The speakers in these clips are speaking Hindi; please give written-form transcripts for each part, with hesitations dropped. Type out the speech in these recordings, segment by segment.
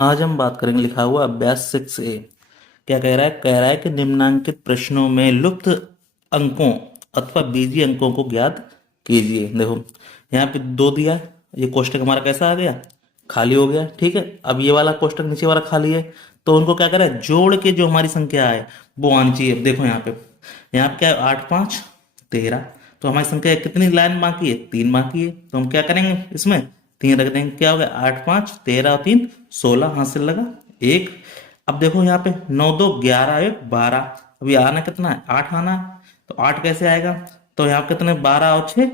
आज हम बात करेंगे लिखा हुआ अभ्यास 6A। क्या कह रहा है कि निम्नांकित प्रश्नों में लुप्त अंकों अथवा बीजीय अंकों को ज्ञात कीजिए। देखो यहाँ पे दो दिया है, ये कोष्टक हमारा कैसा आ गया, खाली हो गया। ठीक है, अब ये वाला कोष्टक नीचे वाला खाली है, तो उनको क्या करें, जोड़ के जो हमारी संख्या है वो आनी चाहिए। अब देखो यहाँ पे क्या है, 8 5 13। तो हमारी संख्या कितनी लाइन बाकी है, 3 बाकी है। तो हम क्या करेंगे, इसमें 3 रख देंगे। क्या हो गया, 8 5 13 और 3 16, हाथ से लगा एक। अब देखो यहाँ पे 9 2 11 1 12। अभी आना कितना है, 8 आना है। तो 8 कैसे आएगा, तो यहाँ पे कितने, 12 और 6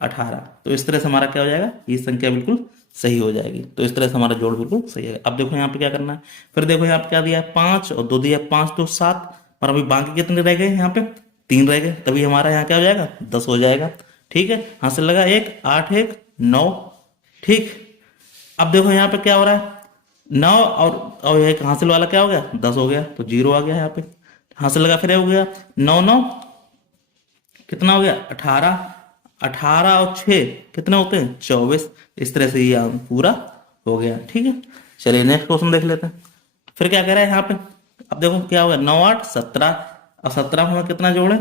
18। तो इस तरह से हमारा क्या हो जाएगा, ये संख्या बिल्कुल सही हो जाएगी। तो इस तरह से हमारा जोड़ बिल्कुल सही है। अब देखो यहाँ पे क्या करना है, फिर देखो यहाँ पे क्या दिया है, 5 और 2 दिया है, 5 तो 7। और अभी बाकी कितने रह गए, यहाँ पे 3 रह गए। तभी हमारा यहाँ क्या हो जाएगा, 10 हो जाएगा। ठीक है, हासिल लगा एक, 8 1 9। ठीक, अब देखो यहाँ पे क्या हो रहा है, 9 और एक हासिल वाला क्या हो गया, 10 हो गया। तो 0 आ गया यहाँ पे, हासिल लगा, फिर हो गया 9 9 कितना हो गया, 18। 18 और 6 कितने होते हैं, 24। इस तरह से ये पूरा हो गया। ठीक है, चलिए नेक्स्ट क्वेश्चन देख लेते हैं। फिर क्या कह रहा है यहाँ पे, अब देखो क्या हो गया, 9 8 17। और 17 में कितना जोड़े,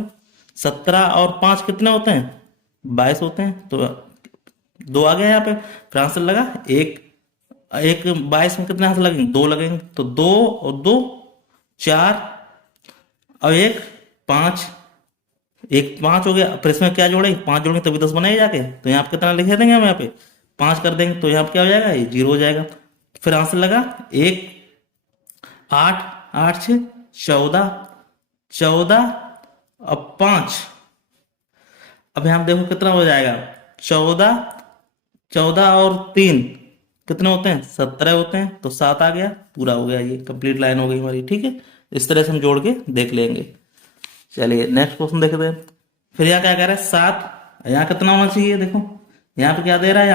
17 और 5 कितने होते हैं, 22 होते हैं। तो 2 आ गया यहाँ पे, फिर आंसर लगा एक। एक 22 में कितने आंसर लगेंगे, 2 लगेंगे। तो 2 और 2 4 और एक 5। एक 5 हो गया, फिर इसमें क्या जोड़ेंगे, 5 जोड़ेंगे तभी 10 बनाए जाके। तो यहाँ पे कितना लिख देंगे हम, यहाँ पे 5 कर देंगे। तो यहाँ पे क्या हो जाएगा, ये 0 हो जाएगा। फिर आंसर लगा एक 8 8 6 14। 14 और 5, अब यहाँ पे देखो कितना हो जाएगा, 14। 14 और 3 कितने होते हैं, 17 होते हैं। तो 7 आ गया, पूरा हो गया, ये कंप्लीट लाइन हो गई हमारी। ठीक है, इस तरह से हम जोड़ के देख लेंगे। चलिए नेक्स्ट क्वेश्चन देखते हैं। फिर यहाँ क्या कह रहा है, 7। यहाँ कितना होना चाहिए, देखो यहाँ पे क्या दे रहा है,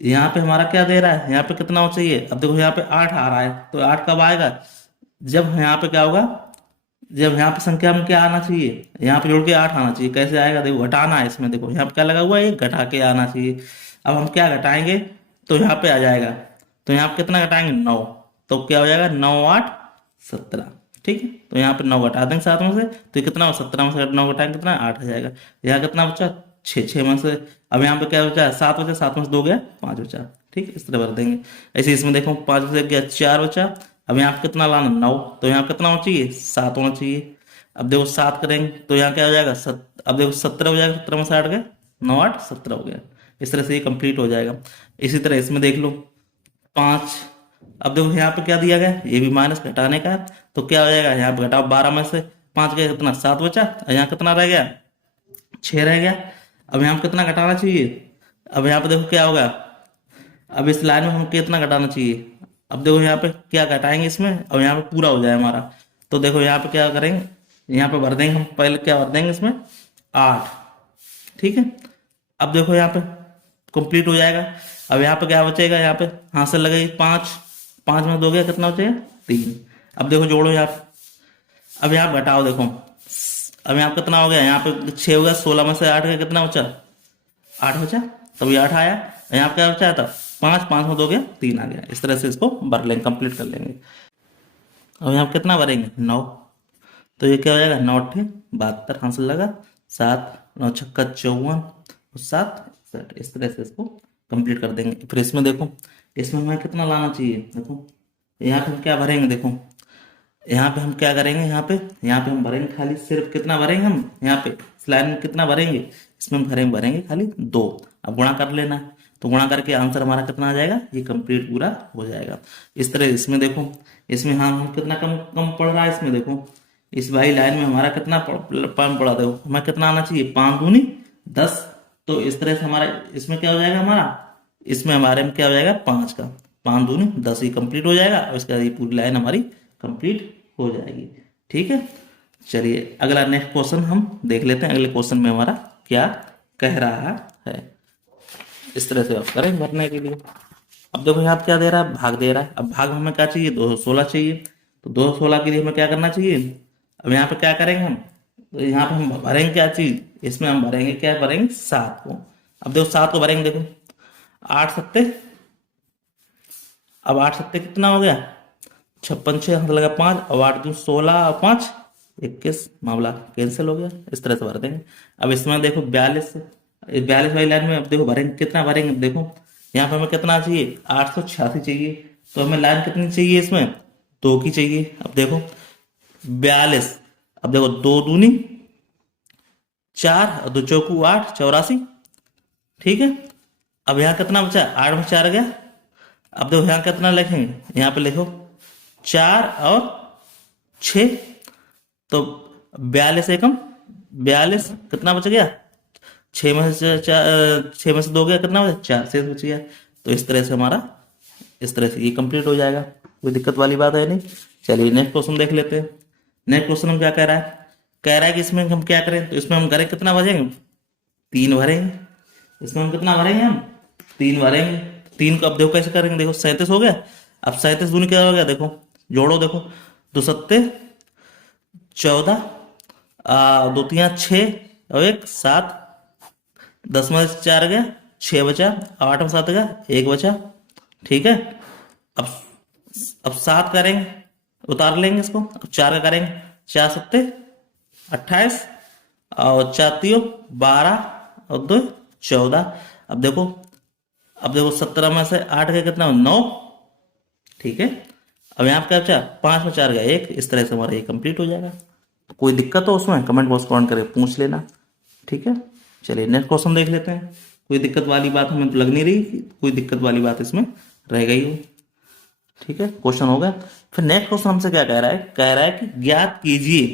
यहाँ पे हमारा क्या दे रहा है, यहाँ पे कितना होना चाहिए। अब देखो यहाँ पे 8 आ रहा है, तो 8 कब आएगा, जब यहाँ पे क्या होगा, जब यहाँ पे संख्या में क्या आना चाहिए, यहाँ पे जोड़ के 8 आना चाहिए। कैसे आएगा, देखो घटाना है इसमें, देखो यहाँ पे क्या लगा हुआ है, ये घटा के आना चाहिए। अब हम क्या घटाएंगे, तो यहाँ पे आ जाएगा। तो यहाँ पे कितना घटाएंगे, 9। तो क्या हो जाएगा, 9 8 17। ठीक है, तो यहाँ पे 9 घटा देंगे 7 में से, तो ये कितना हो, 17 में से 9 घटाएंगे कितना, 8 आ जाएगा। यहाँ कितना बचा, 6 6 में से। अब यहाँ पे क्या बचा, 7 बचा, 7 में से 2 गया, 5 बचा। ठीक है, इस तरह भर देंगे। ऐसे इसमें देखो 5 में से गया 4 बचा। अब यहाँ पे कितना लाना, 9। तो यहाँ पे कितना होना चाहिए, 7 होना चाहिए। अब देखो 7 करेंगे तो यहाँ क्या हो जाएगा, अब देखो 17 हो जाएगा, 17 में से 8 गए, 9 8 17 हो गया। इस तरह से ये कंप्लीट हो जाएगा। इसी तरह इसमें देख लो 5। अब देखो यहाँ पे क्या दिया गया, ये भी माइनस घटाने का है। तो क्या हो जाएगा, यहाँ पे घटाओ, 12 में से 5 गया, कितना 7 बचा। और यहाँ कितना रह गया, 6 रह गया। अब यहाँ पे कितना घटाना चाहिए, अब यहाँ पे देखो क्या होगा, अब इस लाइन में हम कितना घटाना चाहिए। अब देखो यहाँ पे क्या घटाएंगे इसमें, अब यहाँ पे पूरा हो जाए हमारा। तो देखो यहाँ पे क्या करेंगे, यहाँ पे भर देंगे हम, पहले क्या भर देंगे इसमें, 8। ठीक है, अब देखो यहाँ पे कंप्लीट हो जाएगा। अब यहाँ पे क्या बचेगा, यहाँ पे हाथ से लगाइए 5। 5 में 2 गया, कितना बचेगा, 3। अब देखो जोड़ो यहाँ पे, अब यहाँ पे घटाओ, देखो अब यहाँ पे कितना हो गया, यहाँ पे 6 हो गया, 16 में से 8 गया, कितना बचा, 8 बचा। तब ये 8 आया। यहाँ पे क्या बचा था, 5। 5 में 2 गया, 3 आ गया। इस तरह से इसको भर लेंगे, कंप्लीट कर लेंगे। अब यहाँ पे कितना भरेंगे, 9। तो ये क्या हो जाएगा, 9 8 72, हासिल लगा 7 9 छक्का 54 और 7 61। इस तरह से इसको कंप्लीट कर देंगे। फिर इसमें देखो, इसमें हमें कितना लाना चाहिए, देखो यहाँ पे हम क्या भरेंगे, देखो यहाँ पे हम क्या करेंगे, यहाँ पे हम भरेंगे खाली, सिर्फ कितना भरेंगे हम, यहाँ पे इस लाइन में कितना भरेंगे, इसमें हम भरेंगे खाली 2। अब गुणा कर लेना है, तो गुणा करके आंसर हमारा कितना आ जाएगा, ये कंप्लीट पूरा हो जाएगा। इस तरह इसमें देखो, इसमें हम कितना कम कम पड़ रहा है, इसमें देखो इस वाली लाइन में हमारा कितना कम पड़ा, देखो हमें कितना आना चाहिए, 5 दूनी 10। तो इस तरह से हमारा इसमें क्या हो जाएगा, हमारा इसमें हमारे में क्या हो जाएगा, 5 का 5 दूनी 10 ही कंप्लीट हो जाएगा। और इसके बाद ये पूरी लाइन हमारी कंप्लीट हो जाएगी। ठीक है, चलिए अगला नेक्स्ट क्वेश्चन हम देख लेते हैं। अगले क्वेश्चन में हमारा क्या कह रहा है, इस तरह से आप करें भरने के लिए। अब देखो यहाँ पे क्या दे रहा है, भाग दे रहा है। अब भाग हमें क्या चाहिए, 216 चाहिए। तो 216 के लिए हमें क्या करना चाहिए, अब यहाँ पे क्या करेंगे हम, तो यहाँ पे हम भरेंगे क्या चीज, इसमें हम भरेंगे क्या, भरेंगे 7 को। अब देखो 7 को भरेंगे, देखो 8 7 अब 8 सत्ते कितना हो गया, 56, हाथ लगा 5, और 8 दूनी 16 और 5 21, मामला कैंसिल हो गया। इस तरह से भर देंगे। अब इसमें देखो 42, 42 वाली लाइन में अब देखो भरेंगे, कितना भरेंगे, अब देखो यहाँ पे हमें कितना चाहिए, 886 चाहिए, तो हमें लाइन कितनी चाहिए इसमें, 2 की चाहिए। अब देखो 42, अब देखो 2 दूनी 4 और 2 चौकू 8, 84, ठीक है। अब यहाँ कितना बचा, 8 में 4 गया। अब देखो यहाँ कितना लिखेंगे, यहाँ पे लिखो 4 और 6, तो 42 एकम 42, कितना बच गया, 6 में से 6 में से 2 गया, कितना बचा, 4 से बच गया। तो इस तरह से हमारा, इस तरह से ये कंप्लीट हो जाएगा, कोई दिक्कत वाली बात है नहीं। चलिए नेक्स्ट क्वेश्चन देख लेते हैं। नेक्स्ट क्वेश्चन हम क्या कह रहा है, कह रहा है कि इसमें हम क्या करें, तो इसमें हम करें कितना भरेंगे, 3 भरेंगे। इसमें हम कितना भरेंगे, हम 3 भरेंगे। 3 को अब देखो कैसे करेंगे, देखो 37 हो गया। अब 37 दूनी क्या हो गया, देखो जोड़ो, देखो 2 सत्ते 14, 2 तिया 6 और 1 7, 10 में से 4 गया, 6 बचा, 8 में 7 गया, 1 बचा, ठीक है। अब अब 7 करेंगे, उतार लेंगे इसको। अब 4 का करेंगे, 4 सत्ते 28 और 4 तियो 12 और 2 14। अब देखो, अब देखो 17 में से 8 का कितना, 9, ठीक है। अब यहाँ पे क्या बचा, 5 में 4 गया 1। इस तरह से हमारा ये कंप्लीट हो जाएगा। कोई दिक्कत हो उसमें कमेंट बॉक्स कमेंट करके पूछ लेना, ठीक है। चलिए नेक्स्ट क्वेश्चन देख लेते हैं। कोई दिक्कत वाली बात हमें तो लग नहीं रही, कोई दिक्कत वाली बात इसमें रह गई हो, ठीक है। क्वेश्चन हो गया। फिर नेक्स्ट क्वेश्चन हमसे क्या कह रहा है, कह रहा है कि ज्ञात कीजिए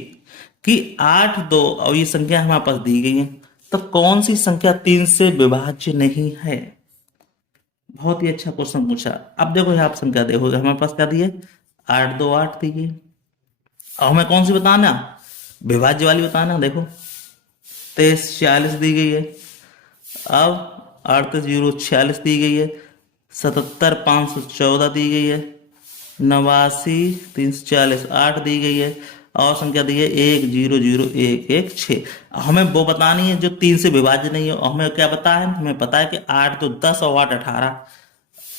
कि 8 2 और ये संख्या हमारे पास दी गई है, तो कौन सी संख्या 3 से विभाज्य नहीं है। बहुत ही अच्छा क्वेश्चन पूछा। अब देखो यहाँ पर संख्या देखो, हमारे पास क्या दी है, 8 2 8 दी गई। अब हमें कौन सी बताना, विभाज्य वाली बताना। देखो 23 46 दी गई है। अब 38 0 46 दी गई है। 77 514 दी गई है। 89 340 8 दी गई है। और संख्या दी है 1 0 0 1 1 6। हमें वो बतानी है जो 3 से विभाज्य नहीं है। और हमें क्या पता है, हमें पता है कि 8 तो 10 और 8 18।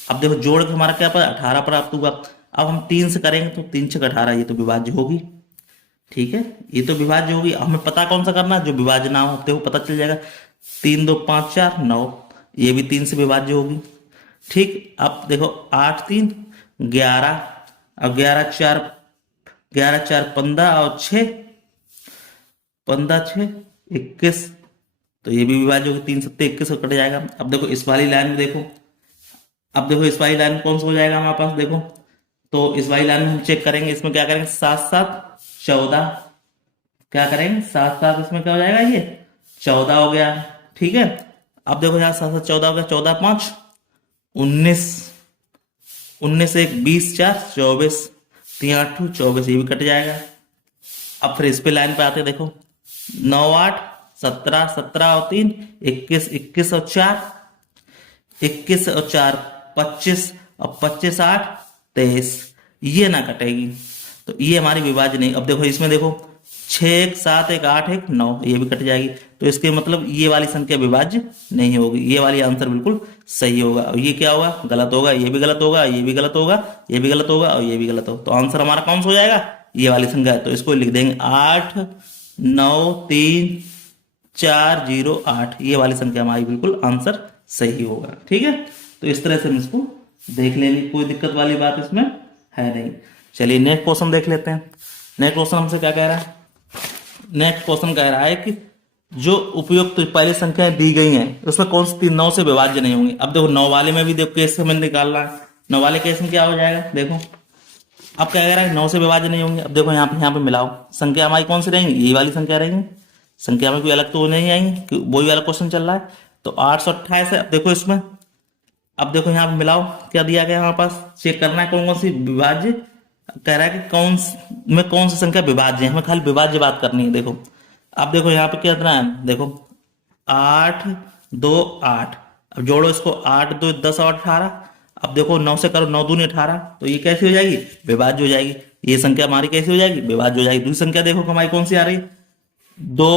अब देखो जोड़ के हमारा क्या पता, 18 प्राप्त हुआ। अब हम 3 से करेंगे तो 3 6 18, ये तो विभाज्य होगी, ठीक है। ये तो विभाज्य होगी। हमें पता कौन सा करना है, जो विभाज्य ना हो, देखो पता चल जाएगा। 3 2 5 4 9, ये भी 3 से विभाज्य होगी, ठीक। अब देखो 8 3 11 और 11 4 15 और 6 15 6 21, तो ये भी विभाज्य होगी। 3 7 21 कट जाएगा। अब देखो इस वाली लाइन में देखो, अब देखो इस वाली लाइन में कौन सा हो जाएगा हमारे पास, देखो तो इस वाली लाइन में हम चेक करेंगे। इसमें क्या करेंगे, 7 7 14, क्या करेंगे 7 7, इसमें क्या हो जाएगा, ये 14 हो गया, ठीक है। अब देखो यहाँ 7 7 14 हो गया, 14 5 19, 19 1 20 4 24, 3 8 24, ये भी कट जाएगा। अब फिर इस पे लाइन पे आते हैं, देखो 9 8 17 17 और 3 21 21 और 4 21 और 4 25 और 25 8 23, ये ना कटेगी, तो ये हमारी विभाज्य नहीं। अब देखो इसमें देखो 6 1 7 1 8 1 9, ये भी कट जाएगी। तो इसके मतलब ये वाली संख्या विभाज्य नहीं होगी। ये वाली आंसर बिल्कुल सही होगा। और ये क्या होगा, गलत होगा। ये भी गलत होगा, ये भी गलत होगा, ये भी गलत होगा और ये भी गलत होगा। तो आंसर हमारा कौन सा हो जाएगा, ये वाली संख्या है। तो इसको लिख देंगे 8 9 3 4 0 8, ये वाली संख्या हमारी बिल्कुल आंसर सही होगा, ठीक है। तो इस तरह से हम इसको देख लेंगे, कोई दिक्कत वाली बात इसमें है नहीं। चलिए नेक्स्ट क्वेश्चन देख लेते हैं। नेक्स्ट क्वेश्चन हमसे क्या कह रहा है, नेक्स्ट क्वेश्चन कह रहा है कि जो उपयुक्त पहले संख्याएं दी गई हैं उसमें कौन सी 9 से विभाज्य नहीं होंगी। अब देखो 9 वाले में भी देखो केस हमें निकालना है। 9 वाले केस में क्या हो जाएगा, देखो अब क्या कह रहा है, 9 से विभाज्य नहीं होंगे। अब देखो यहाँ पे मिलाओ, संख्या हमारी कौन सी रहेंगी, ये वाली संख्या रहेंगी। संख्या में कोई अलग तो नहीं आएंगी, वही वाला क्वेश्चन चल रहा है। तो 828 है। अब देखो इसमें, अब देखो यहाँ पे मिलाओ, क्या दिया गया हमारे पास, चेक करना है कौन कौन सी विभाज्य। कह रहा है कि कौन सी संख्या विभाज्य है, हमें खाली विभाज्य बात करनी है। देखो अब देखो यहाँ पे कितना है, देखो 8 2 8, अब जोड़ो इसको 8 2 10 और 18। अब देखो 9 से करो, 9 दूनी 18, तो ये कैसी हो जाएगी, विभाज्य हो जाएगी। ये संख्या हमारी कैसी हो जाएगी, विभाज्य हो जाएगी। दूसरी संख्या देखो हमारी कौन सी आ रही, 2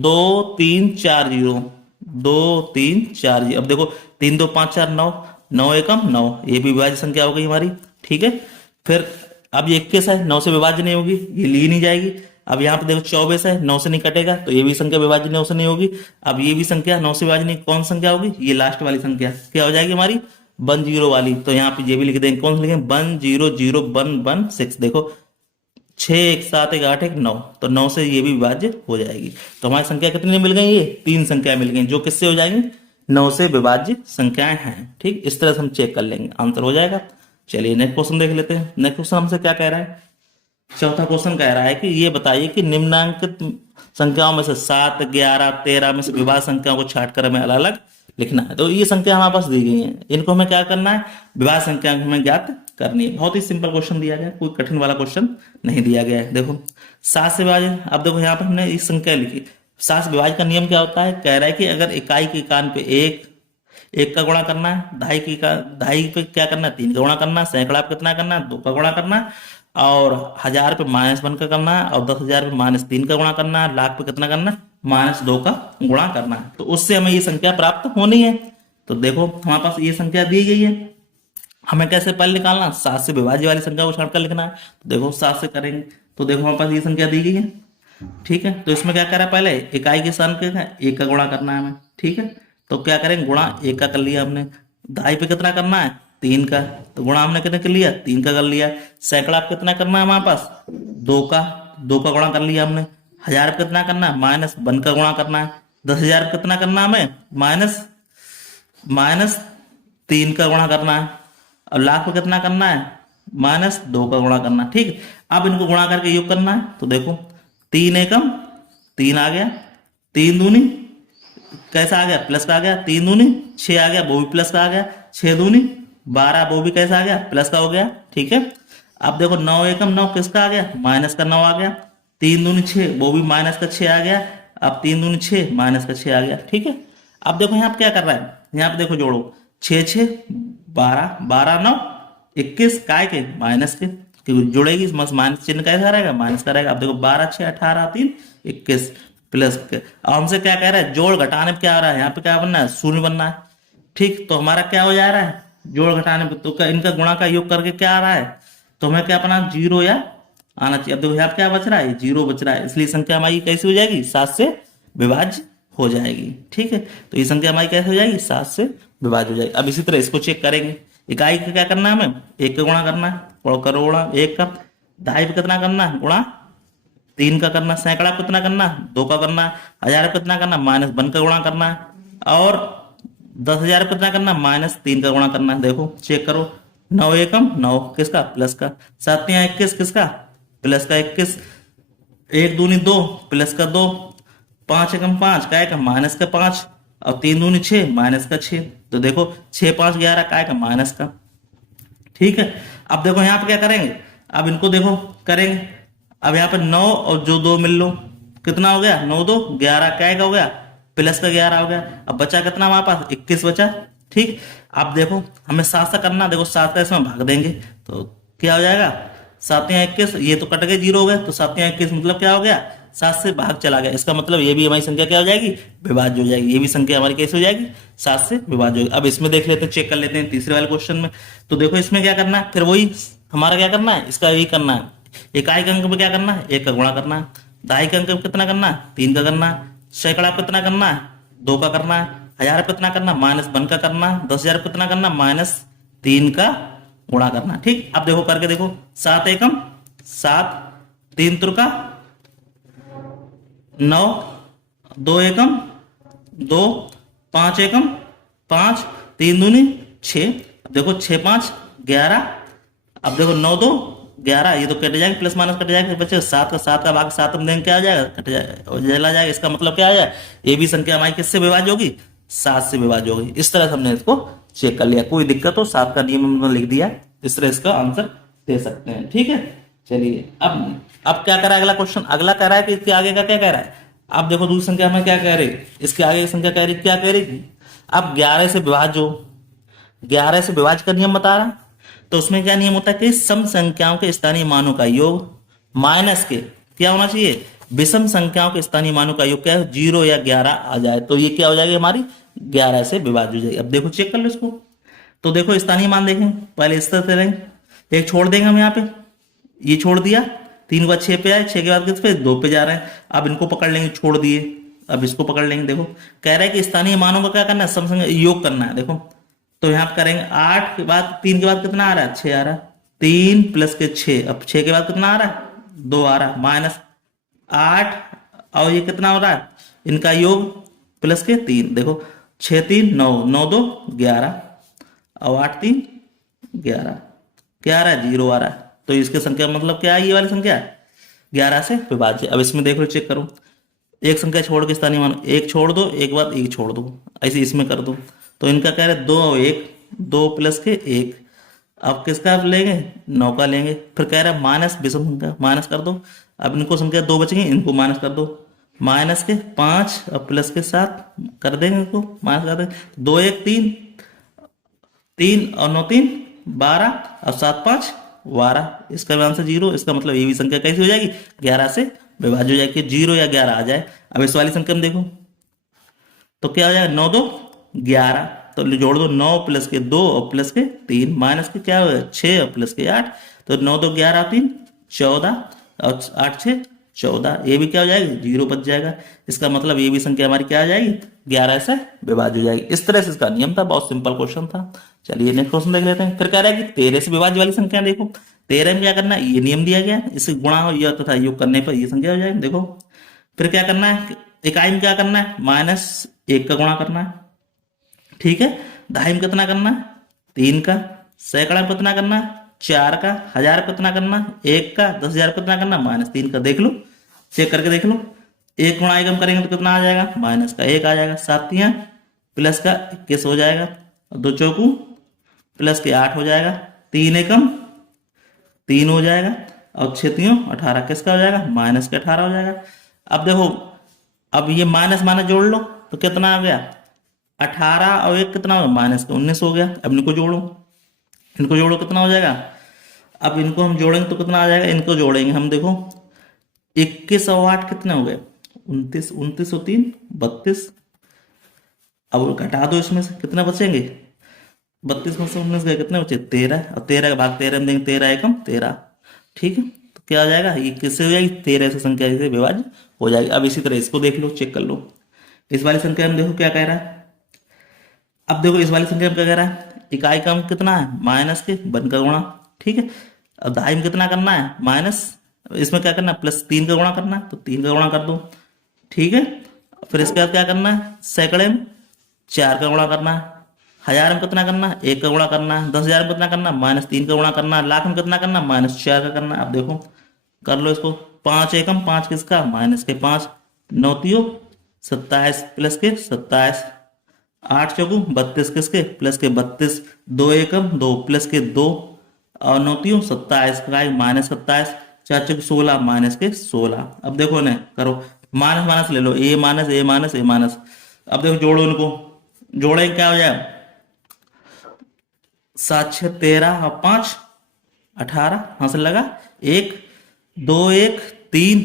2 3 4 0, 2 3 4 0। अब देखो 3 2 5 4 9, 9 एकम 9, ये भी विभाज्य संख्या हो गई हमारी। ठीक है, फिर अब ये 21 है, 9 से विभाज्य नहीं होगी, ये ली नहीं जाएगी। अब यहाँ पे देखो 24 है, 9 से नहीं कटेगा, तो ये भी संख्या विभाज्य 9 से नहीं होगी। अब ये भी संख्या 9 से विभाज्य नहीं, कौन संख्या होगी, ये लास्ट वाली संख्या क्या हो जाएगी हमारी, 10 वाली। तो यहाँ पे ये भी लिख देंगे, कौन सी लिखेंगे, 100116। देखो 6 1 7 1 8 1 9, तो 9 से ये भी विभाज्य हो जाएगी। तो हमारी संख्या कितनी मिल गई, ये 3 संख्या मिल गई, जो किससे हो जाएंगी, 9 से विभाज्य संख्याएं हैं। ठीक, इस तरह से हम चेक कर लेंगे, आंसर हो जाएगा। चलिए नेक्स्ट क्वेश्चन देख लेते हैं। नेक्स्ट क्वेश्चन हमसे क्या कह रहा है, चौथा क्वेश्चन कह रहा है कि ये बताइए कि निम्नांकित संख्याओं में से 7 11 13 में से विभाज्य संख्याओं को छांटकर हमें अलग अलग लिखना है। तो ये संख्या हमारे पास दी गई है, इनको हमें क्या करना है, विभाज्य संख्या हमें ज्ञात करनी है। बहुत ही सिंपल क्वेश्चन दिया गया है, कोई कठिन वाला क्वेश्चन नहीं दिया गया है। देखो 7 से विभाजन, अब देखो यहाँ पर हमने इस संख्या लिखी। 7 से विभाजन का नियम क्या होता है, कह रहा है कि अगर इकाई के कान पे एक का गुणा करना है, ढाई पे क्या करना है, 3 का गुणा करना है, सैकड़ा पे कितना करना है, 2 का गुणा करना है, और 1000 पे -1 का करना है, और 10,000 पे -3 का गुणा करना है, लाख पे कितना करना है, -2 का गुणा करना है। तो उससे हमें ये संख्या प्राप्त होनी है। तो देखो हमारे पास ये संख्या दी गई है, हमें कैसे पहले निकालना, 7 से विभाज्य वाली संख्या को छांटकर लिखना है। तो देखो 7 से करेंगे, तो देखो हमारे पास ये संख्या दी गई है। ठीक है, तो इसमें क्या करा, पहले इकाई के स्थान पे 1 का गुणा करना है हमें। ठीक है, तो क्या करेंगे, गुणा 1 का कर लिया हमने, ढाई पे कितना करना है, 3 का, तो गुणा हमने कितने कर लिया, 3 का कर लिया। सैकड़ा पे कितना करना है हमारे पास, 2 का गुणा कर लिया हमने। 1000 पे कितना करना है, -1 का गुणा करना है। 10,000 पे कितना करना है हमें, -3 का गुणा करना है। अब लाख पे कितना करना है, -2 का गुणा करना है। ठीक, अब इनको गुणा करके योग करना है। तो देखो 3 एकम 3 आ गया, 3 दूनी कैसा आ गया, प्लस का आ गया, 3 दूनी 6 आ गया, वो भी प्लस का आ गया, 6 दूनी 12, वो भी कैसा आ गया, प्लस का हो गया। ठीक है, अब देखो 9 एकम 9 किसका आ गया, माइनस का 9 आ गया, 3 दूनी 6, वो भी माइनस का 6 आ गया, अब 3 दूनी 6, माइनस का 6 आ गया। ठीक है, अब देखो यहाँ पे क्या कर रहा है, यहाँ पे देखो जोड़ो 6 6 12, 12 9 21, काय के माइनस के, क्योंकि जुड़ेगी माइनस चिन्ह कैसा रहेगा, माइनस का रहेगा। अब देखो 12 6 18 3 21 प्लस के, अब हमसे क्या कह रहा है, जोड़ घटाने पे क्या हो रहा है, यहाँ पे क्या बनना है, शून्य बनना है। ठीक, तो हमारा क्या हो जा रहा है, जोड़ घटाने पे तो इनका गुणा का योग करके क्या आ रहा है, तो हमें क्या अपना 0 या आना चाहिए। अब देखो यहाँ पे क्या बच रहा है, 0 बच रहा है, इसलिए संख्या हमारी कैसी हो जाएगी, 7 से विभाज्य हो जाएगी। ठीक है, तो ये संख्या हमारी कैसे हो जाएगी, 7 से विभाज्य हो जाएगी। अब इसी तरह इसको चेक करेंगे, इकाई का क्या करना है हमें, 1 का गुणा करना है, करो गुणा 1 का, ढाई पे कितना करना है, गुणा 3 का करना, सैकड़ा पे कितना करना, 2 का करना, 1000 पे कितना करना, -1 का गुणा करना है, और 10,000 पे कितना करना, -3 का गुणा करना है। देखो चेक करो, 9 एकम 9 किसका, प्लस का, 7 या 21 किसका, प्लस का 21, 1 दूनी 2 प्लस का 2, 5 एकम 5 काय का, माइनस का 5, और 3 दूनी 6 माइनस का 6। तो देखो 6 5 11 काय का, माइनस का। ठीक है, अब देखो यहाँ पे क्या करेंगे, अब इनको देखो करेंगे, अब यहाँ पे 9 और जो 2 मिल लो, कितना हो गया, 9 2 11 काय का हो गया, प्लस का 11 हो गया। अब बचा कितना हमारे पास, 21 बचा। ठीक, अब देखो हमें 7 से करना, देखो 7 का इसमें भाग देंगे तो क्या हो जाएगा, 7 या 21, ये तो कट गए 0 हो गए, तो 7 या 21 मतलब क्या हो गया, 7 से भाग चला गया। इसका मतलब ये भी हमारी संख्या क्या हो जाएगी, विभाज्य हो जाएगी। ये भी संख्या हमारी कैसे हो जाएगी, 7 से विभाज्य होगी। अब इसमें देख लेते हैं, चेक कर लेते हैं तीसरे वाले क्वेश्चन में। तो देखो इसमें क्या करना है, फिर वही हमारा क्या करना है, इसका यही करना है, इकाई के अंक में क्या करना है, 1 का गुणा करना है, ढाई के अंक में कितना करना है, 3 का करना है, सैकड़ा पे कितना करना है, 2 का करना है, 1000 पे कितना करना, -1 का करना है, 10,000 पे कितना करना, -3 का गुणा करना। ठीक, अब देखो करके देखो, 7 एकम 7, 3 त्रिका 9, 2 एकम 2, 5 एकम 5, 3 दूनी 6, देखो 6 5 11, अब देखो 9 2 11, ये तो कट जाएगा, प्लस माइनस कट जाएगा, बच्चे 7 का भाग 7 में देंगे क्या हो जाएगा, कट जाएगा और जला जाएगा। इसका मतलब क्या आ जाएगा, ये भी संख्या हमारी किससे विभाज्य होगी, 7 से विभाज्य होगी। इस तरह से हमने इसको चेक कर लिया, कोई दिक्कत हो 7 का नियम हमने लिख दिया, इस तरह इसका आंसर दे सकते हैं। ठीक है, चलिए अब क्या कह रहा है अगला क्वेश्चन, अगला कह रहा है कि इसके आगे का क्या कह रहा है। अब देखो दूसरी संख्या हमें क्या कह रही है, इसके आगे की संख्या कह रही क्या कह रही, अब 11 से विभाज्य हो, 11 से विभाज्य का नियम बता रहा, तो उसमें क्या नियम होता है कि सम संख्याओं के स्थानीय मानों का योग माइनस के क्या होना चाहिए, विषम संख्याओं के स्थानीय मानों का योग क्या है, 0 या 11 आ जाए तो ये क्या हो जाएगी हमारी 11 से विभाज्य हो जाएगी। अब देखो चेक कर लो इसको, तो देखो स्थानीय मान देखें, पहले इस तरह से रहेंगे, एक छोड़ देंगे हम यहाँ पे, ये छोड़ दिया, 3 के बाद 6 पे आए, 6 के बाद किस पे 2 पे जा रहे हैं। अब इनको पकड़ लेंगे, छोड़ दिए, अब इसको पकड़ लेंगे। देखो कह रहा है कि स्थानीय मानों का क्या करना है, सम संग योग करना है। देखो तो यहाँ पे करेंगे 8 के बाद 3 के बाद कितना आ रहा है, 6 आ रहा है, 3 प्लस के 6, अब 6 के बाद कितना आ रहा है, 2 आ रहा है, माइनस 8 और ये कितना हो रहा है, इनका योग प्लस के 3। देखो 6 3 9, 9 2 11 और 8 3 11, क्या आ रहा है, 0 आ रहा है। तो इसकी संख्या मतलब क्या है, ये वाली संख्या 11 से विभाज्य। अब इसमें देख लो, चेक करो, एक संख्या छोड़ के स्थानीय मान, एक छोड़ दो, एक बाद एक छोड़ दो, ऐसे इसमें कर दो। तो इनका कह रहे 2 और 1, 2 प्लस के 1। अब किसका आप लेंगे, 9 का लेंगे। फिर कह रहा है माइनस विषम संख्या, माइनस कर दो। अब इनको संख्या 2 बचेंगे, इनको माइनस कर दो, माइनस के 5 और प्लस के 7 कर देंगे, इनको माइनस कर देंगे। 2 1 3, 3 और 9 3 12 और 7 5 12। इसका भी आंसर 0। इसका मतलब ये भी संख्या कैसी हो जाएगी, 11 से विभाज्य हो जाएगी, 0 या 11 आ जाए। अब इस वाली संख्या में देखो तो क्या हो जाएगा, 9 2 11, तो जोड़ दो, 9 प्लस के 2 और प्लस के 3, माइनस के क्या होगा 6 और प्लस के 8, तो 9 2 11 3 14 और 8 6 14, ये भी क्या हो जाएगी, 0 बच जाएगा। इसका मतलब ये भी संख्या हमारी क्या आ जाएगी, 11 से विभाज्य हो जाएगी। इस तरह से इसका नियम था, बहुत सिंपल क्वेश्चन था। चलिए नेक्स्ट क्वेश्चन देख लेते हैं। फिर कह रहा है कि 13 से विभाज्य वाली संख्या देखो, 13 में क्या करना है, ये नियम दिया गया है, इसे गुणा हो या तथा योग करने पर ये संख्या हो जाएगी। देखो फिर क्या करना है, इकाई में क्या करना है, -1 का गुणा करना है, ठीक है। दहाई में कितना करना है, 3 का। सैकड़ा में कितना करना है, 4 का। हजार में कितना करना है, 1 का। 10,000 में कितना करना है, -3 का। देख लो, चेक करके देख लो, 1 गुणा 1 हम करेंगे तो कितना आ जाएगा, माइनस का 1 आ जाएगा। 7 तियां प्लस का 21 हो जाएगा, 2 चौकू प्लस के 8 हो जाएगा, 3 एकम 3 हो जाएगा, और 6 तियों 18, किसका हो जाएगा, माइनस का 18 हो जाएगा। अब देखो, अब ये माइनस माइनस जोड़ लो तो कितना आ गया, 18 और 1 कितना हो गया, माइनस का 19 हो गया। अब इनको जोड़ो, इनको जोड़ो कितना हो जाएगा, अब इनको हम जोड़ेंगे तो कितना आ जाएगा, इनको जोड़ेंगे हम, देखो 21 और 8 कितने हो गए, 29, 29 और 3 32। अब घटा दो, इसमें से कितने बचेंगे, 32 में से 19 गए, कितने बचे 13, और 13 का भाग 13 में देंगे, 13 एकम 13, ठीक है। तो क्या आ जाएगा, ये किससे हो जाएगी, 13 से संख्या से विभाज्य हो जाएगी। अब इसी तरह इसको देख लो, चेक कर लो। इस वाली संख्या में देखो क्या कह रहा है, अब देखो इस वाली संख्या में क्या कह रहा है, इकाई का अंक कितना है, माइनस के 1 का गुणा, ठीक है। अब दहाई में कितना करना है, माइनस, इसमें क्या करना है, +3 का गुणा करना है, तो 3 का गुणा कर दो, ठीक है। फिर इसके बाद क्या करना है, सैकड़े में 4 का गुणा करना है, हजार में कितना करना है, 1 का गुणा करना है, 10,000 में कितना करना है, -3 का गुणा करना है, लाख में कितना करना है, -4 का करना है। अब देखो कर लो इसको, 5 एकम 5 किसका, माइनस के 5, 9 तियो 27 प्लस के 27, 8 चौकू 32 किसके, प्लस के 32, 2 एकम 2 प्लस के 2, और 9 तियो 27 का -27, 4 चौकू 16 माइनस के 16। अब देखो ना, करो माइनस माइनस ले लो, ए माइनस ए माइनस ए माइनस। अब देखो जोड़ो इनको, जोड़े क्या हो जाए, 7 6 13 और 5 18, हासिल लगा, 1 2 1 3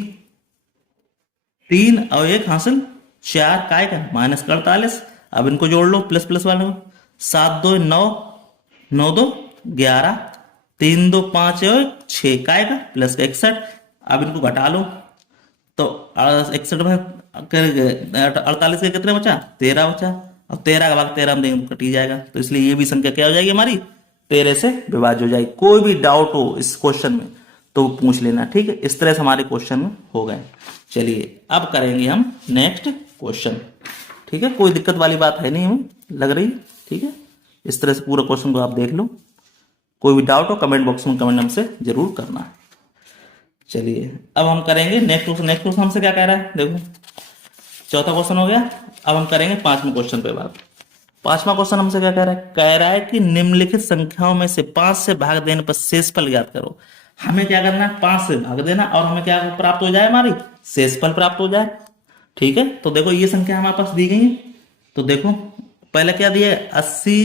3 और 1 हासिल 4, काय का -48। अब इनको जोड़ लो, प्लस प्लस वाले को, 7 2 9, 9 2 11, 3 2 5 और 6, काय का प्लस का 61। अब इनको घटा लो तो 61 में 48 के कितने बचा, 13 बचा, और 13 का भाग 13 में देंगे तो कट ही जाएगा। तो इसलिए ये भी संख्या क्या हो जाएगी हमारी, 13 से विभाज्य हो जाएगी। कोई भी डाउट हो इस क्वेश्चन में तो पूछ लेना, ठीक है। इस तरह से हमारे क्वेश्चन में हो गए। चलिए अब करेंगे हम नेक्स्ट क्वेश्चन, ठीक है। कोई दिक्कत वाली बात है नहीं हमें लग रही, ठीक है। इस तरह से पूरा क्वेश्चन को आप देख लो, कोई भी डाउट हो कमेंट बॉक्स में कमेंट हमसे जरूर करना। चलिए अब हम करेंगे नेक्स्ट क्वेश्चन। नेक्स्ट क्वेश्चन हमसे क्या कह रहा है, देखो चौथा क्वेश्चन हो गया। अब हम करेंगे 5वें क्वेश्चन पे बात। 5वां क्वेश्चन हमसे क्या कह रहा है कि निम्नलिखित संख्याओं में से 5 से भाग देने पर शेषफल ज्ञात करो। हमें क्या करना है, 5 से भाग देना और हमें क्या प्राप्त हो जाए, हमारी शेषफल प्राप्त हो जाए, ठीक है। तो देखो ये संख्या हमारे पास दी गई है, तो देखो पहले क्या दिया है, 80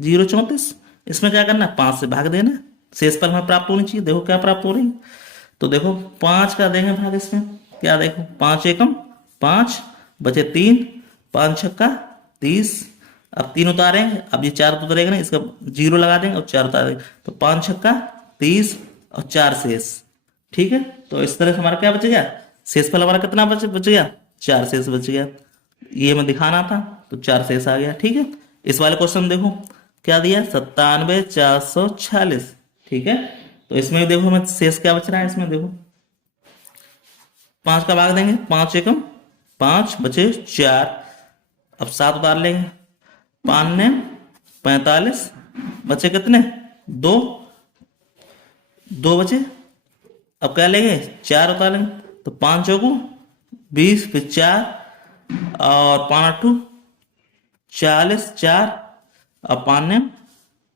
0 34, इसमें क्या करना है, 5 से भाग देना, शेषफल हमें प्राप्त होनी चाहिए। देखो क्या प्राप्त हो रही है, तो देखो 5 का देंगे भाग, इसमें क्या देखो 5 एकम 5 बचे 3, 5 छक्का 30, अब 3 उतारेंगे, अब ये 4 तो उतरेगा ना, इसका 0 लगा देंगे और 4 उतार देंगे, तो 5 छक्का 30 और 4 शेष। ठीक है, तो इस तरह से हमारा क्या बच गया, शेषफल हमारा कितना बच गया, 4 शेष बच गया। ये हमें दिखाना था, तो 4 शेष आ गया। ठीक है, इस वाले क्वेश्चन देखो क्या दिया, 97,446। ठीक है, तो इसमें देखो हमें शेष क्या बच रहा है, इसमें देखो 5 का भाग देंगे, 5 एकम 5 बचे 4, अब 7 उतार लेंगे, 5 ने 45, बचे कितने 2, 2 बचे, अब क्या लेंगे 4 उतार लेंगे, तो 5 चौको 20, फिर 4 और 5 8 40, 4 और 5 ने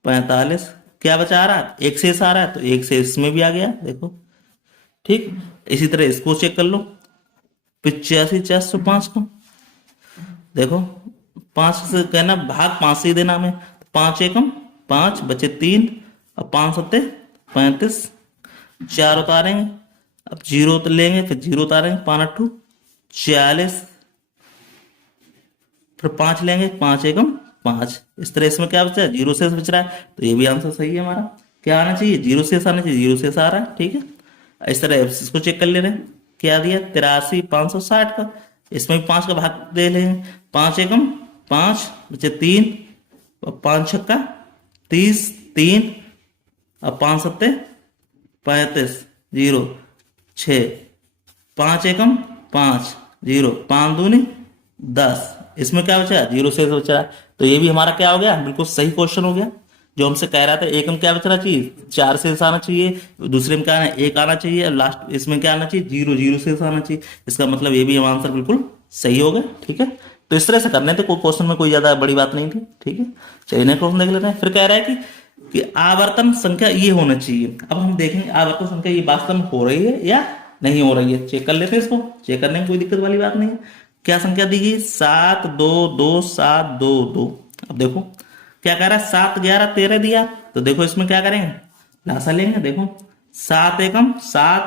45, क्या बचा आ रहा है, एक शेष आ रहा है, तो एक शेष इसमें भी आ गया देखो। ठीक, इसी तरह इसको चेक कर लो, 85,405 को देखो, 5 से कहना भाग 5 से ही देना हमें, 5 एकम 5 बचे 3 और 5 सत्ते 35, 4 उतारेंगे, अब 0 तो लेंगे, फिर 0 उतारेंगे, 5 8 40, फिर 5 लेंगे, 5 एकम 5, इस तरह इसमें क्या बचा है, 0 शेष बच रहा है, तो ये भी आंसर सही है हमारा। क्या आना चाहिए, 0 शेष आना चाहिए, 0 शेष आ रहा है। ठीक है, इस तरह इसको चेक कर ले रहे हैं, क्या दिया 83,560 का, इसमें भी 5 का भाग दे लेंगे, 5 एकम 5 बचे 3 और 5 छक्का 30, 3 और 5 सत्ते 35, 0 6, 5 एकम 5 0, 5 दूनी 10, इसमें क्या बचा, 0 शेष बच रहा है, तो ये भी हमारा क्या हो गया, बिल्कुल सही क्वेश्चन हो गया। जो हमसे कह रहा था एकम क्या बचना चाहिए, 4 शेष आना चाहिए, दूसरे में क्या आना, 1 आना चाहिए, लास्ट इसमें क्या आना चाहिए, 0 0 शेष आना चाहिए, इसका मतलब ये भी हमारा आंसर बिल्कुल सही हो गया। ठीक है, तो इस तरह से करने थे, कोई क्वेश्चन में कोई ज्यादा बड़ी बात नहीं थी। ठीक है, चलिए नेक्स्ट क्वेश्चन देख लेते हैं। फिर कह रहा है कि आवर्तन संख्या ये होना चाहिए। अब हम देखेंगे आवर्तन संख्या ये वास्तव में हो रही है या नहीं हो रही है, चेक कर लेते हैं। इसको चेक करने में कोई दिक्कत वाली बात नहीं है। क्या संख्या दी गई, 7 2 2 7 2 2। अब देखो क्या कह रहा है, 7 11 13 दिया, तो देखो इसमें क्या करेंगे, लासा लेंगे। देखो 7 एकम 7,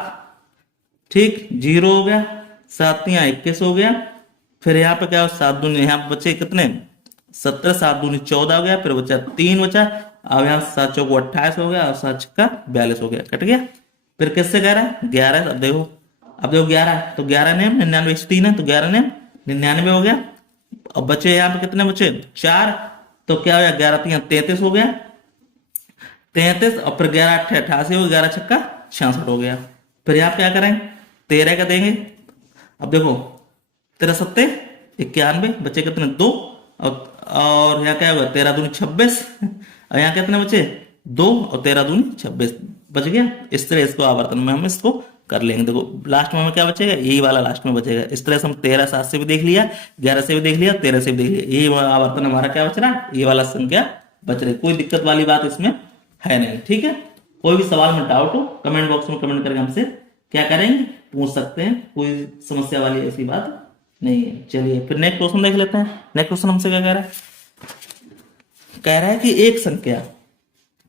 ठीक 0 हो गया, 7 तिया 21 हो गया, फिर यहाँ पे क्या हो, 7 दूनी, यहाँ पे बचे कितने 17, 7 दूनी 14 हो गया, फिर बचा 3 बचा, अब यहाँ 7 चौको 28 हो गया और 7 छक्का 42 हो गया, कट गया। फिर किससे कह रहा है, 11। अब देखो 11 है, तो 11 ने 99 3 है, तो 11 ने 99 हो गया। अब बचे यहाँ पे कितने बचे 4, तो क्या हो गया 11 तिया 33 हो गया, 33 और फिर 11 8 88 हो गया, 11 छक्का 66 हो गया। फिर यहाँ क्या करें, 13 का देंगे। अब देखो 13 सत्ते 91, बचे कितने 2, और यहाँ क्या होगा 13 दूनी 26, और यहाँ कितने बचे 2 और 13 दूनी 26 बच गया। इस तरह इसको आवर्तन में हम इसको कर लेंगे। देखो लास्ट में हमें क्या बचेगा, यही वाला लास्ट में बचेगा। इस तरह से हम 13 7 से भी देख लिया, 11 से भी देख लिया, 13 से भी देख लिया, यही आवर्तन हमारा क्या बच रहा है, ये वाला संख्या बच रही। कोई दिक्कत वाली बात इसमें है नहीं। ठीक है, कोई भी सवाल में डाउट हो कमेंट बॉक्स में कमेंट करके हमसे क्या करेंगे, पूछ सकते हैं, कोई समस्या वाली ऐसी बात नहीं है। चलिए फिर नेक्स्ट क्वेश्चन देख लेते हैं। नेक्स्ट क्वेश्चन हमसे क्या कह रहा है, कह रहा है कि एक संख्या,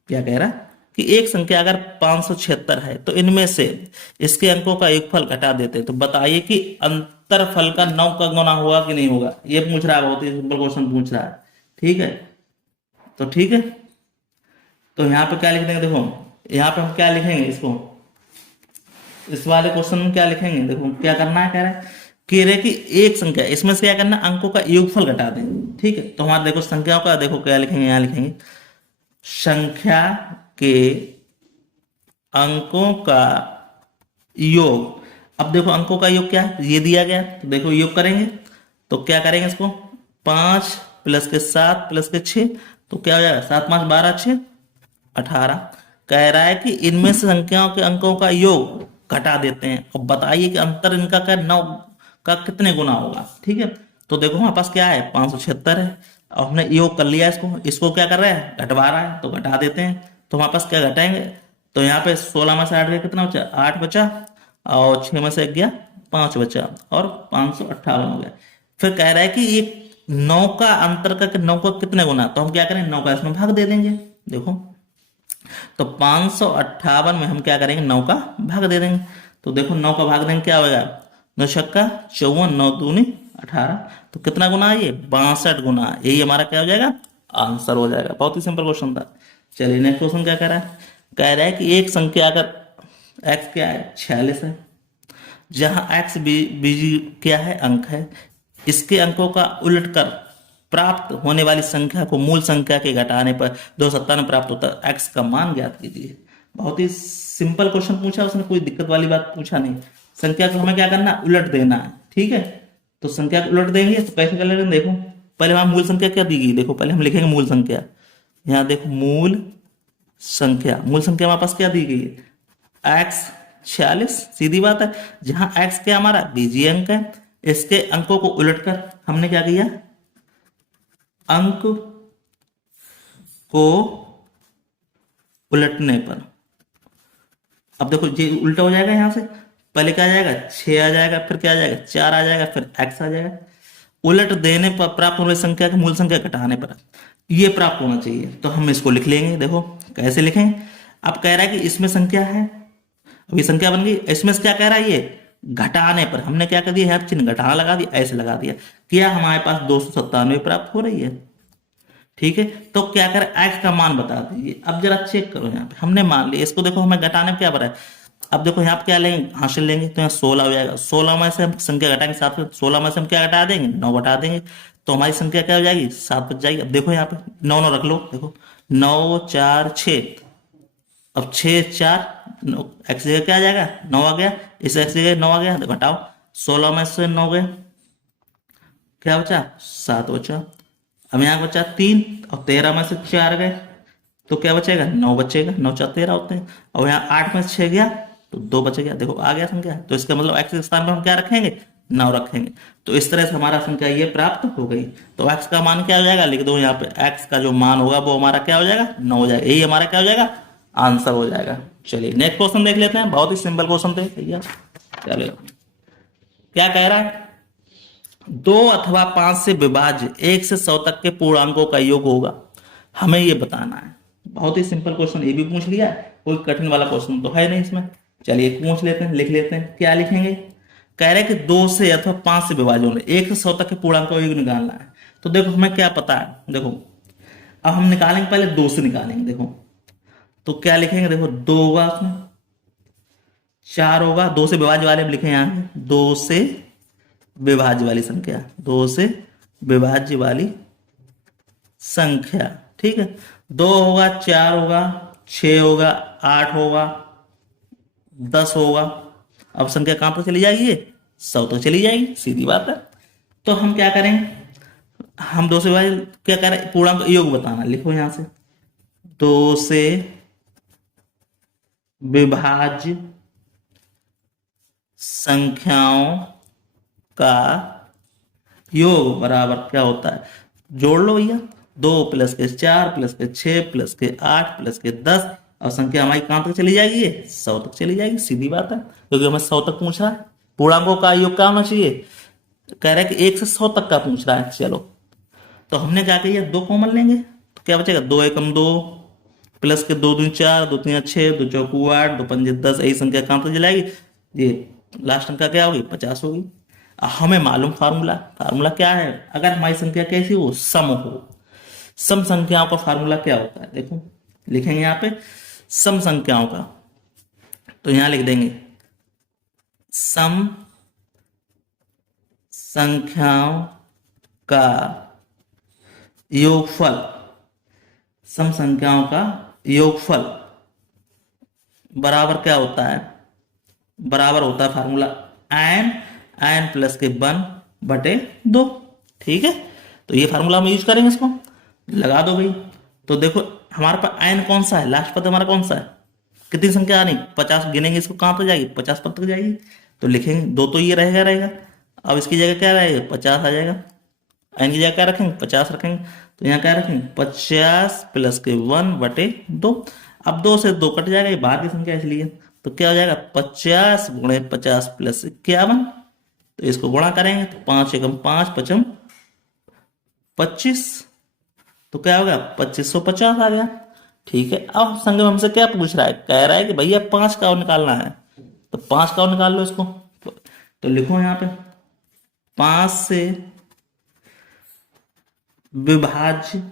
क्या कह रहा है कि एक संख्या अगर 576 है तो इनमें से इसके अंकों का योगफल घटा देते हैं, तो बताइए कि अंतरफल का 9 का गुना होगा कि नहीं होगा। ये पूछ रहा है, बहुत ही सिंपल क्वेश्चन पूछ रहा है। ठीक है, तो ठीक है, तो यहाँ पे क्या लिख देंगे, देखो यहाँ पे हम क्या लिखेंगे, इसको इस वाले क्वेश्चन में क्या लिखेंगे, देखो क्या करना है, कह रहे कि एक संख्या, इसमें से क्या करना, अंकों का योगफल घटा दें। ठीक है, तो हमारे देखो संख्याओं का देखो क्या लिखेंगे, यहाँ लिखेंगे संख्या के अंकों का योग। अब देखो अंकों का योग क्या है, ये दिया गया, तो देखो योग करेंगे तो क्या करेंगे, इसको 5 प्लस के 7 प्लस के 6, तो क्या हो जाएगा 7 5 12 6 18। कह रहा है कि इनमें से संख्याओं के अंकों का योग घटा देते हैं और बताइए कि अंतर इनका क्या 9 का कितने गुना होगा। ठीक है, तो देखो हमारे पास क्या है 576 है, और हमने योग कर लिया, इसको क्या कर रहा है, घटवा रहा है, तो घटा देते हैं। तो हमारे पास क्या घटाएंगे, तो यहाँ पे 16 में से 8 गया, कितना बचा 8 बचा, और 6 में से 1 गया 5 बचा, और 558 हो गया। फिर कह रहा है कि ये 9 का अंतर का 9 का कितने गुना, तो हम क्या करें 9 का इसमें भाग दे देंगे। देखो तो 558 में हम क्या करेंगे 9 का भाग दे देंगे। तो देखो 9 का भाग देंगे क्या होगा, 9 छक्का 54, 9 दूनी 18। तो कितना गुना है ये? 62 गुना। यही हमारा क्या हो जाएगा? आंसर हो जाएगा। बहुत ही सिंपल क्वेश्चन था। चलिए नेक्स्ट क्वेश्चन क्या कह रहा है? कह रहा है कि एक संख्या अगर एक्स क्या है? 46 है, जहां एक्स बीजी क्या है? अंक है। इसके अंकों का उलट कर प्राप्त होने वाली संख्या को मूल संख्या के घटाने पर 257 प्राप्त होता है। एक्स का मान ज्ञात कीजिए। बहुत ही सिंपल क्वेश्चन पूछा उसने, कोई दिक्कत वाली बात पूछा नहीं। संख्या को हमें क्या करना है? उलट देना है। ठीक है, तो संख्या को उलट देंगे तो कैसे कर लेंगे? देखो पहले वहां मूल संख्या क्या दी गई, देखो पहले हम लिखेंगे मूल संख्या। यहाँ देखो मूल संख्या, मूल संख्या हमारे पास क्या दी गई है? एक्स 46। सीधी बात है, जहां एक्स क्या हमारा बीजीय अंक है, इसके अंकों को उलटकर हमने क्या किया? अंक को उलटने पर, अब देखो ये उल्टा हो जाएगा। यहां से पहले क्या आ जाएगा? 6 आ जाएगा, फिर क्या आ जाएगा? 4 आ जाएगा, फिर एक्स आ जाएगा। उलट देने पर प्राप्त होने वाली संख्या की मूल संख्या घटाने पर ये प्राप्त होना चाहिए। तो हम इसको लिख लेंगे। देखो कैसे लिखेंगे? अब कह रहा है कि इसमें संख्या है, अभी संख्या बन गई। इसमें से क्या कह रहा है? ये घटाने पर हमने क्या कर दिया? यहाँ चिन्ह घटाना लगा दिया, ऐसे लगा दिया। क्या हमारे पास 297 प्राप्त हो रही है। ठीक है, तो क्या करें? एक्स का मान बता दीजिए। अब जरा चेक करो, यहाँ पे हमने मान लिया इसको। देखो हमें घटाने में क्या बना है? अब देखो यहाँ पे क्या लेंगे? हासिल लेंगे तो यहाँ 16 हो जाएगा। 16 में से हम संख्या घटाएंगे 7 से, 16 में से हम क्या घटा देंगे? 9 घटा देंगे। तो हमारी संख्या क्या हो जाएगी? 7 बच जाएगी। अब देखो यहाँ पे 9 9 रख लो। देखो 9 4 6, अब 6 4 एक्स जगह क्या आ जाएगा? 9 आ गया। इस एक्स जगह 9 आ गया, तो घटाओ। 16 में से 9 गए, क्या बचा? 7 बचा। अब यहाँ बचा 3, और 13 में से 4 गए तो क्या बचेगा? 9 बचेगा। 9 4 13 होते हैं। और यहाँ 8 में से 6 गया तो 2 बच गया। देखो आ गया संख्या। तो इसका मतलब एक्स के स्थान पर हम क्या रखेंगे? 9 रखेंगे। तो इस तरह से हमारा संख्या ये प्राप्त हो गई। तो एक्स का मान क्या हो जाएगा? लिख दो यहाँ पे। एक्स का जो मान होगा वो हमारा क्या हो जाएगा? 9 हो जाएगा। यही हमारा क्या हो जाएगा? आंसर हो जाएगा। चलिए नेक्स्ट क्वेश्चन देख लेते हैं। बहुत ही सिंपल क्वेश्चन थे भैया। चलिए क्या कह रहा है? 2 अथवा 5 से विभाज्य 1 से 100 तक के पूर्णांकों का योग होगा, हमें ये बताना है। बहुत ही सिंपल क्वेश्चन, ये भी पूछ लिया। कोई कठिन वाला क्वेश्चन तो है नहीं इसमें। चलिए पूछ लेते हैं, लिख लेते हैं। क्या लिखेंगे? कह रहे हैं कि 2 से अथवा 5 से विभाज्य होंगे, 1 से 100 तक के पूर्णांकों का योग निकालना है। तो देखो हमें क्या पता है? देखो अब हम निकालेंगे, पहले 2 से निकालेंगे। देखो तो क्या लिखेंगे? देखो 2 होगा, उसमें 4 होगा। 2 से विभाज्य वाले में लिखे यहाँ 2 से विभाज्य वाली संख्या, 2 से विभाज्य वाली संख्या। ठीक है, 2 होगा, 4 होगा, 6 होगा, 8 होगा, 10 होगा। अब संख्या कहां पर चली जाएगी? ये 100 तक चली जाएगी। सीधी बात है। तो हम क्या करेंगे? हम 2 से विभाज्य क्या करें? पूर्णांक योग बताना। लिखो यहां से 2 से विभाज्य संख्याओं का योग बराबर क्या होता है? जोड़ लो भैया। 2 प्लस के 4 प्लस के 6 प्लस के 8 प्लस के 10, और संख्या हमारी कहां तक चली जाएगी? ये 100 तक चली जाएगी। सीधी बात है, क्योंकि हमें 100 तक पूछ रहा है। पूर्णांकों का योग क्या होना चाहिए? कह रहा है कि 1 से 100 तक का पूछ रहा है। चलो तो हमने क्या किया? 2 कॉमन लेंगे तो क्या बचेगा? 2 एकम 2 प्लस के 2 दूनी 4, 2 तीन 6, 2 चौकू 8, 2 पंजे 10। यही संख्या कहां तक चलाएगी? ये लास्ट अंक क्या होगी? 50 होगी। हमें मालूम फार्मूला, फार्मूला क्या है? अगर हमारी संख्या कैसी हो? सम हो। सम संख्याओं का फार्मूला क्या होता है? देखो लिखेंगे यहाँ पे सम संख्याओं का। तो यहां लिख देंगे सम संख्याओं का योगफल। सम संख्याओं का योगफल बराबर क्या होता है? बराबर होता है फार्मूला n प्लस के 1 बटे 2। ठीक है, तो ये फार्मूला हम यूज करेंगे, इसको लगा दो भाई। तो देखो हमारे पास n कौन सा है? लास्ट पद हमारा कौन सा है? कितनी संख्या आनी? 50 गिनेंगे इसको, कहां तक जाएगी? 50 पद तक जाएगी। तो लिखेंगे 2 तो ये रहेगा। अब इसकी जगह क्या रहेगा? 50 आ जाएगा। n की जगह क्या रखेंगे? 50 रखेंगे। तो यहाँ क्या रखेंगे? 50 प्लस के 1 बटे 2। अब 2 से 2 कट जाएगा, ये बाहर की संख्या इसलिए। तो क्या हो जाएगा? 50 गुणे 50 प्लस 51। तो इसको गुणा करेंगे तो 5 एकम 5 पचम 25। तो क्या होगा? 2550 आ गया। ठीक है, अब संग हमसे क्या पूछ रहा है? कह रहा है कि भैया 5 का और निकालना है। तो 5 का और निकाल लो इसको। तो लिखो यहाँ पे 5 से विभाज्य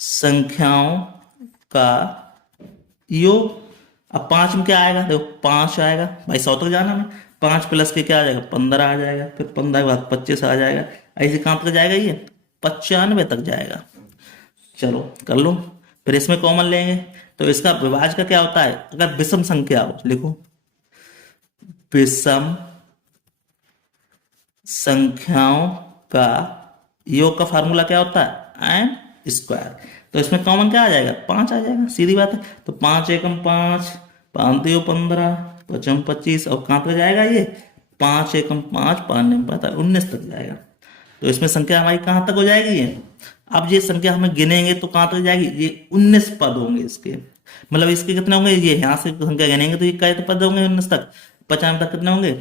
संख्याओं का योग। अब 5 में क्या आएगा, देखो 5 आएगा भाई, 100 तक जाना में, 5 प्लस के क्या आ जाएगा, 15 आ जाएगा, फिर 15 के बाद 25 आ जाएगा, ऐसे कहाँ तक जाएगा, ये 95 तक जाएगा। चलो कर लो। फिर इसमें कॉमन लेंगे तो इसका विभाज्य का क्या होता है, अगर विषम संख्या हो, लिखो विषम संख्याओं का योग का फार्मूला क्या होता है, एन स्क्वायर। तो इसमें कॉमन क्या आ जाएगा, 5 आ जाएगा, सीधी बात है। तो 5 एकम 5, 5 दियो 15, 5 25, और कहाँ तक जाएगा ये, 5 एकम 5, 5 ने 19 तक जाएगा। तो इसमें संख्या हमारी कहाँ तक हो जाएगी ये, अब ये संख्या हमें गिनेंगे तो कहाँ तक जाएगी, ये 19 पद होंगे इसके, मतलब इसके कितने होंगे, ये यहाँ से संख्या गिनेंगे तो ये कितने पद होंगे 19 तक, 95 तक कितने होंगे,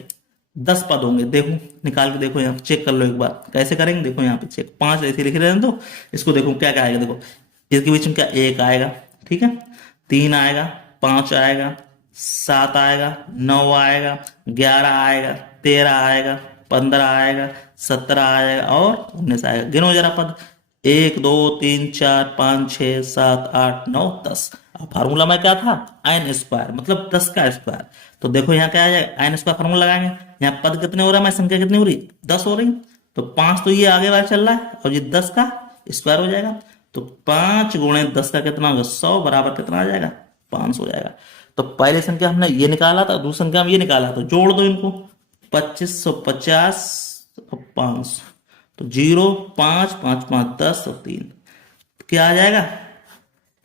10 पद होंगे। देखो निकाल के देखो, यहाँ चेक कर लो एक बार, कैसे करेंगे देखो यहाँ पे चेक, 5 ऐसे लिख रहे हैं तो इसको देखो क्या क्या आएगा, देखो इसके बीच में क्या 1 आएगा, ठीक है, 3 आएगा, 5 आएगा, 7 आएगा, 9 आएगा, 11 आएगा, 13 आएगा, 15 आएगा, 17 आएगा और 19 आएगा। गिनो जरा पद, 1 2 3 4 5 6 7 8 9 10। अब फार्मूला में क्या था, एन स्क्वायर, मतलब 10 का स्क्वायर। तो देखो यहाँ क्या आ जाएगा, एन स्क्वायर फार्मूला लगाएंगे, यहाँ पद कितने हो रहा है, मैं संख्या कितनी हो रही, 10 हो रही। तो 5 तो ये आगे वाला चल रहा है और ये 10 का स्क्वायर हो जाएगा। तो 5 गुणे 10 का कितना होगा, 100 बराबर कितना आ जाएगा, 500 हो जाएगा। तो पहली संख्या हमने ये निकाला था, दूसरी संख्या हम ये निकाला, तो जोड़ दो इनको, 2550 और 500, तो 0 5 5 5 10 और 3, क्या आ जाएगा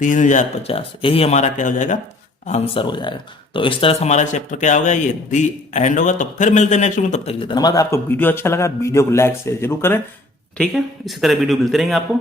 3050। यही हमारा क्या हो जाएगा, आंसर हो जाएगा। तो इस तरह से हमारा चैप्टर क्या होगा, ये दी एंड होगा। तो फिर मिलते हैं नेक्स्ट में, तब तक के लिए धन्यवाद। आपको वीडियो अच्छा लगा, वीडियो को लाइक शेयर जरूर करें, ठीक है, इसी तरह वीडियो मिलते रहेंगे आपको।